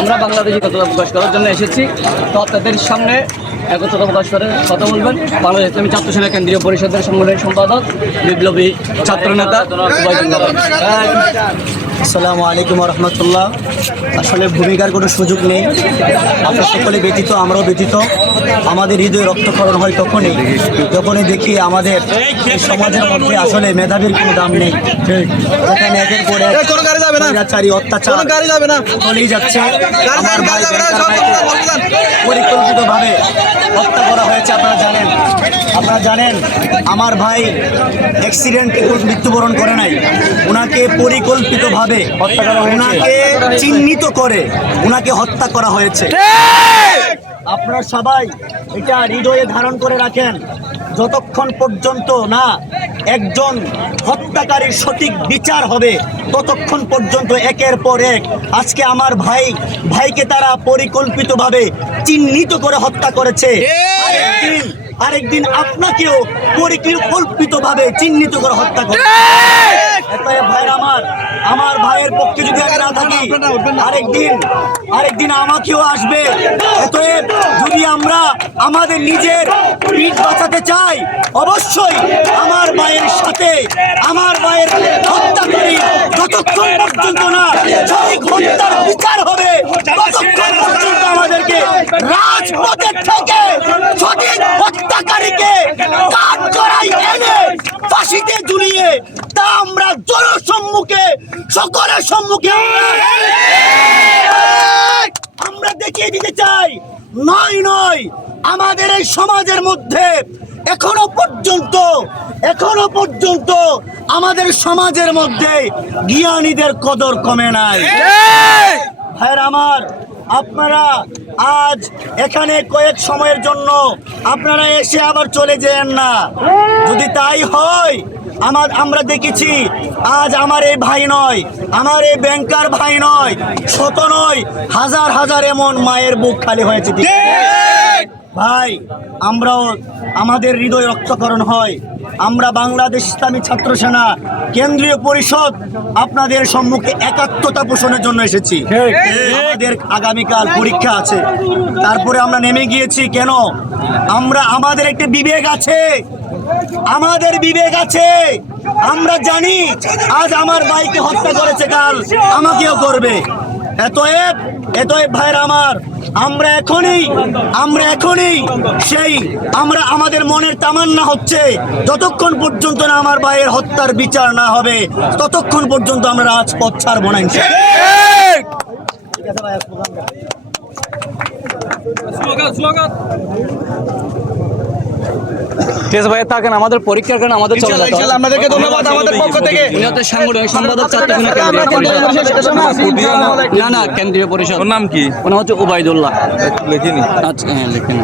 আমরা বাংলাদেশি একতা প্রকাশ করার জন্য এসেছি। তো আপনাদের সামনে একতা প্রকাশ করে কথা বলবেন বাংলাদেশ ইসলামী ছাত্র সেনা কেন্দ্রীয় পরিষদের সাংগঠনিক সম্পাদক বিপ্লবী ছাত্রনেতা ওবায়দুল্লাহ। আসসালামু আলাইকুম রহমতুল্লাহ। আসলে ভূমিকার কোনো সুযোগ নেই, আমরা সকলে ব্যতীত, আমরাও ব্যতীত। আমাদের হৃদয়ে রক্তক্ষরণ হয় যখনই দেখি আমাদের সমাজের মধ্যে আসলে মেধাবীর কোনো দাম নেই। যেখানে একের পর এক অত্যাচারী অত্যাচার চলেই যাচ্ছে। আমার ভাই পরিকল্পিতভাবে হত্যা করা হয়েছে। আপনারা জানেন আমার ভাই অ্যাক্সিডেন্টে মৃত্যুবরণ করে নাই, ওনাকে পরিকল্পিতভাবে হত্যা করা হয়েছে, ওনাকে চিহ্নিত করে ওনাকে হত্যা করা হয়েছে। আপনারা সবাই এটা হৃদয়ে ধারণ করে রাখেন, যতক্ষণ পর্যন্ত না একজন হত্যাকারীর সঠিক বিচার হবে ততক্ষণ পর্যন্ত একের পর এক আজকে আমার ভাইকে তারা পরিকল্পিতভাবে চিহ্নিত করে হত্যা করেছে। আরেকদিন আপনাকেও পরিকল্পিতভাবে চিহ্নিত করে হত্যা করে। আমার ভাইয়ের পক্ষে যদি আমি না থাকি আরেকদিন আমাকেও আসবে। যদি আমরা আমাদের নিজের পিঠ বাঁচাতে চাই, অবশ্যই আমার ভাইয়ের সাথে আমার ভাইয়ের হত্যাকারী যতক্ষণ পর্যন্ত না সঠিক হত্যার বিচার হবে ততক্ষণ পর্যন্ত আমাদেরকে রাজপথের থেকে সঠিক হত্যাকারীকে কাঠগড়ায় এনে ফাঁসিতে ঝুলিয়ে তা আমরা জনসম্মুখে সকলের সম্মুখে আমরা দেখিয়ে দিতে চাই। নয় আমাদের এই সমাজের মধ্যে এখনো পর্যন্ত আমাদের সমাজের মধ্যে জ্ঞানীদের কদর কমে নাই। ভাইয়ের আমার, আপনারা আজ এখানে কয়েক সময়ের জন্য আপনারা এসে আবার চলে যেন না। যদি তাই হয়, আমরা দেখেছি আজ আমার এই ভাই নয়, আমার এই ব্যাংকার ভাই নয়, শত নয়, হাজার এমন মায়ের বুক খালি হয়েছে। ভাই, আমরাও আমাদের হৃদয় রক্তকরণ হয়। আমরা বাংলাদেশ ইসলামী ছাত্র সেনা কেন্দ্রীয় পরিষদ আপনাদের সম্মুখে একাত্মতা পোষণের জন্য এসেছি। আমাদের আগামীকাল পরীক্ষা আছে, তারপরে আমরা নেমে গিয়েছি কেন? আমাদের একটা বিবেক আছে, আমরা জানি আজ আমার ভাইকে হত্যা করেছে, কাল আমাকেও করবে। এতএব ভাইয়ের আমার, আমরা এখনই আমাদের মনের তামান্না হচ্ছে যতক্ষণ পর্যন্ত না আমার ভাইয়ের হত্যার বিচার না হবে ততক্ষণ পর্যন্ত আমরা রাজপথ ছাড়বো না। ঠিক আছে ভাই, থাকেন, আমাদের পরীক্ষার কারণে আমাদের চলে যেতে হবে। আপনাদেরকে ধন্যবাদ আমাদের পক্ষ থেকে। সাংগঠনিক সম্পাদক না কেন্দ্রীয় পরিষদ। ওর নাম কি? ওনার হচ্ছে ওবায়দুল্লাহ। লিখিনি। আচ্ছা, হ্যাঁ লিখেন।